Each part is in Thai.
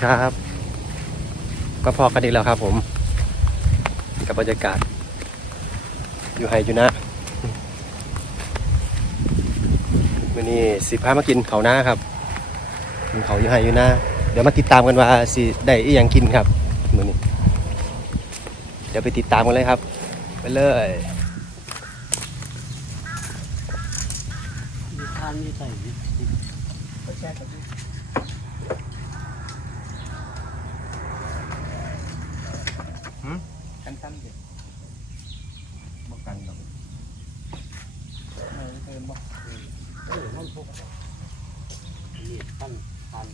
ดีครับ ก็พอกันอีกแล้วครับผม กับบรรยากาศ อยู่ไฮอยู่นะวันนี้สิพามากินเขาหน้าครับกินเขาอยู่ไฮอยู่นะเดี๋ยวมาติดตามกันว่าสิได้อีหยังกินครับมือนี้เดี๋ยวไปติดตามกันเลยครับ ไปเลยมีทานมีใส่ กันเด็กบ่กันดอกเออเติมบ่เออมันพกนี่ตั้นทาน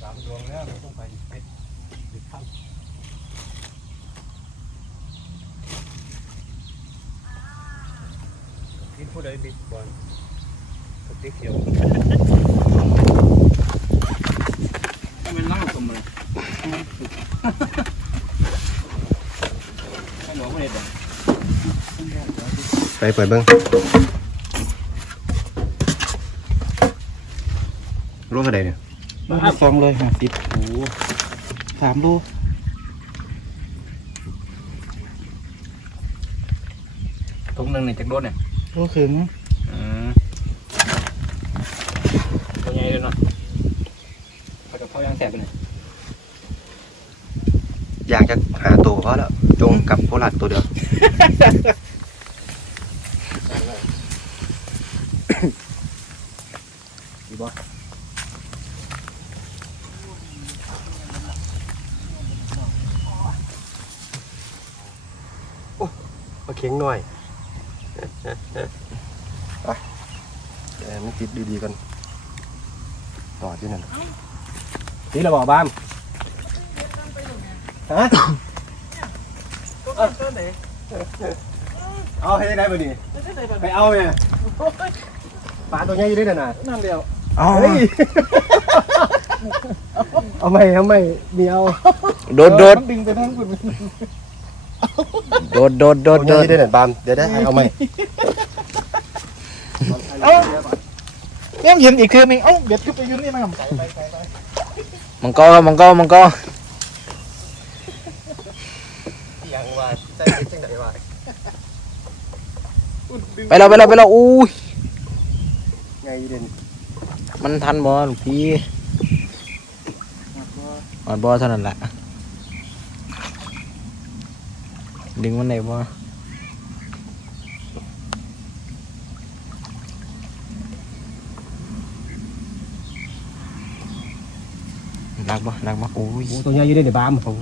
สามดวงแล้วต้องไปไปหรือข้าวกินผู้ใดบิ๊กบอล สติ๊กเขียวให้มันนั่งสมเลยให้หนูไม่ได้ดอกไปเปิดเบิ้งร่วงกระไดเนี่ยสองเลยห้าสิบโอ้สามโลถุงหนึ่งนี่จากโดนเนี่ย โลครึ่ง อืมตัวใหญ่เลยเนาะเขาจะเข้ายางแสบไปหน่อย อยากจะหาตัวเพราะแล้วจงกับโพลัดตัวเดียว ดีบ่โอ้มาเข็งหน่อยไปเออมันติดดีๆกันต่อที่นั่นนี่เราบอกบ้าม ฮะเอาให้ได้บ่ดิไปเอาแม่ปลาตัวใหญ่อยู่ด้วยน่ะนั่นเดียวเอาเฮ้ยเอาไม่เอาไม่มีเอาโดดโดดมันดึงไปทั้งคุณโดดโดดโดตัวดโดดใหญ่อยู่ด้วยน่ะบามเดี๋ยวได้เอาไม่เนี่ยเห็นอีกคืนนึงเอ้าเบ็ดขึ้นไปยืนนี่มั้งไปไปไปไปมังกรครับมังกรมังกร อย่างว่าใจจังได๋ว่า ไปแล้วไปแล้วไปแล้วอู้ยไงเด่นมันทันบอลพี่ออดบอเท่านั้นแหละดึงมันไหนบอนักบ่นักบ่อู้ยโอ้ตัวใหญ่อยู่ด้วยนี่บามโอ้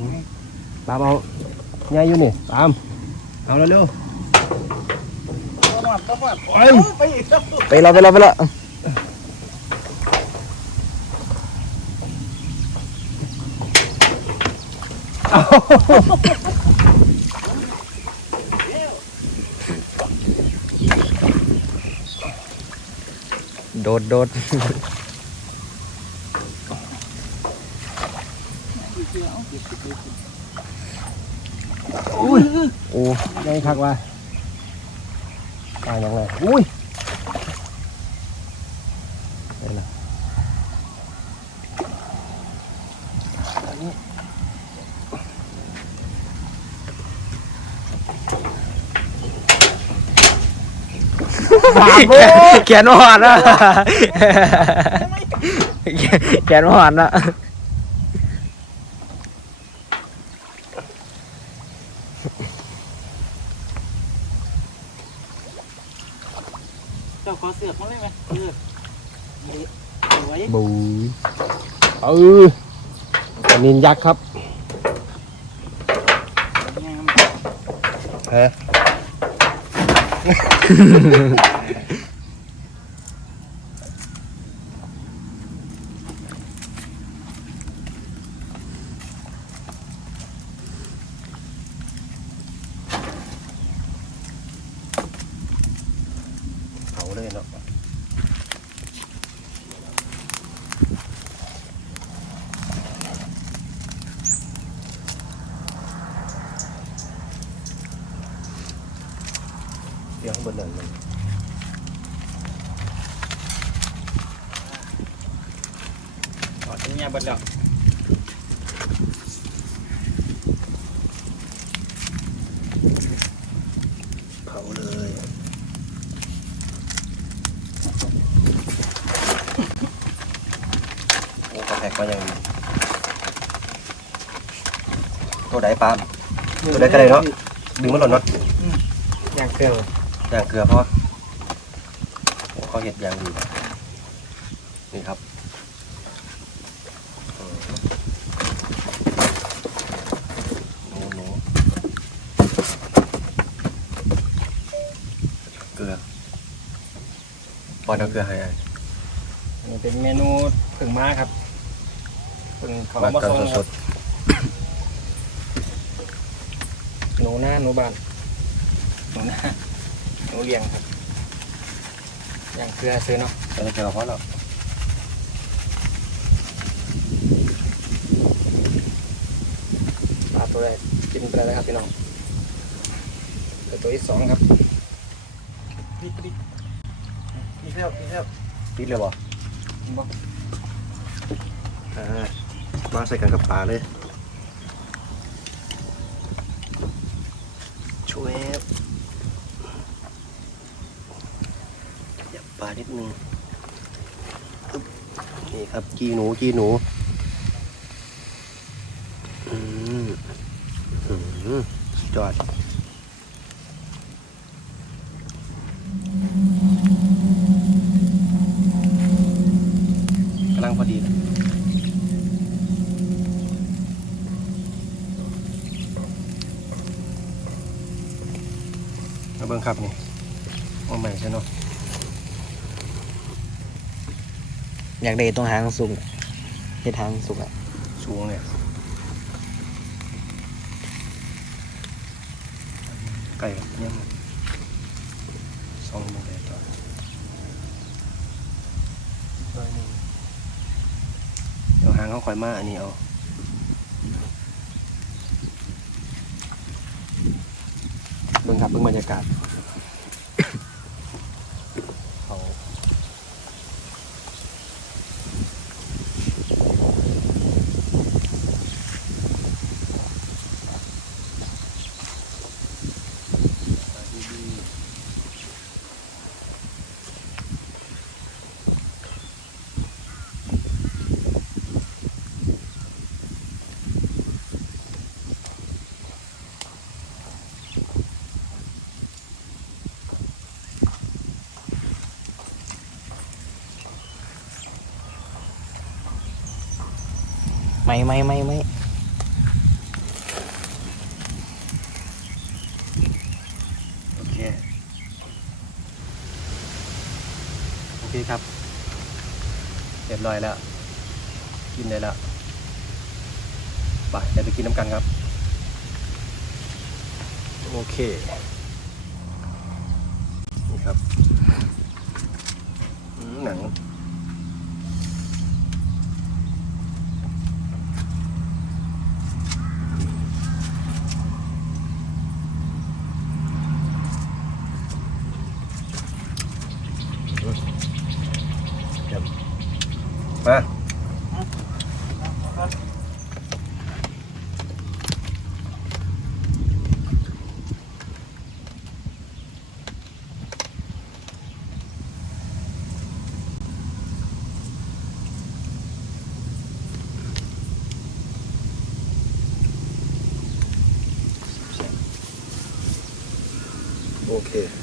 บามเอาใหญ่อยู่นี่บามเอาเร็ว ต้องมาต้องมาไปอีกแล้วไปแล้วไปแล้วไปแล้วโดดโดดๆอุ้ยโอ้ใหญ่คักว่า ตายยังไงอุ้ยแขน หวานนะแขนหวานนะเจ้าขอเสือกมาเลยไหมเออเอาไว้บูเอออันนินยักษ์ครับงาม ฮะเอาเลยเนาะ เดี๋ ยวข้างบนหน่อยมันอ๋อที่เนี่ยเบิดแล้วเผาเลยโอ้กระแพกมาอย่างดีตัวไหนปาล์มตัวไหนก็ได้เนาะดึงมันหล่นเนาะ อย่างเกลือ อย่างเกลือเพราะว่าโอ้เขาเห็ดอย่างดีนี่ครับอืมหนูหนูเกลือปอนเอาเกลือให้ไอ้นี่เป็นเมนูผึ่งม้าครับผึ่งเขามามากันส่งคสรับดหนูหน้าหนูบานหนูหน้า หนูเลี้ยงครับอย่างเกลือซื้อเนาะๆแต่เกลือเพราะเราปลาตัวแรกกินไปแล้วครับพี่น้องเดี๋ยวตัวที่สองครับนี่นี่นี่แล้วนี่แล้วติดเลยบ่บอกอ่ามาใส่กันกับปลาเลยช่วยหยับปลา นิดนึงนี่ครับกีหนูกีหนูอืมอืมสุดยอดกำลังพอดีเลยมาเบิ่งครับนี่ว่าใหม่ใช่เนาะ อยากได้ตรงหางสูงเฮ็ดหางสูงอะสูงเนี่ยไก่กับเนี่ยมันสองโมงเลยต่อเดี๋ยวหางเขาคอยมาอันนี้เอาเบิ่งครับเบิ่งบรรยากาศเขา ไม่ไม่ไม่ไม่โอเค โอเคครับ เรียบร้อยแล้ว กินได้แล้วไปเดี๋ยวไปกินน้ำกันครับ โอเค นี่ครับอืมหนัง มาโอเค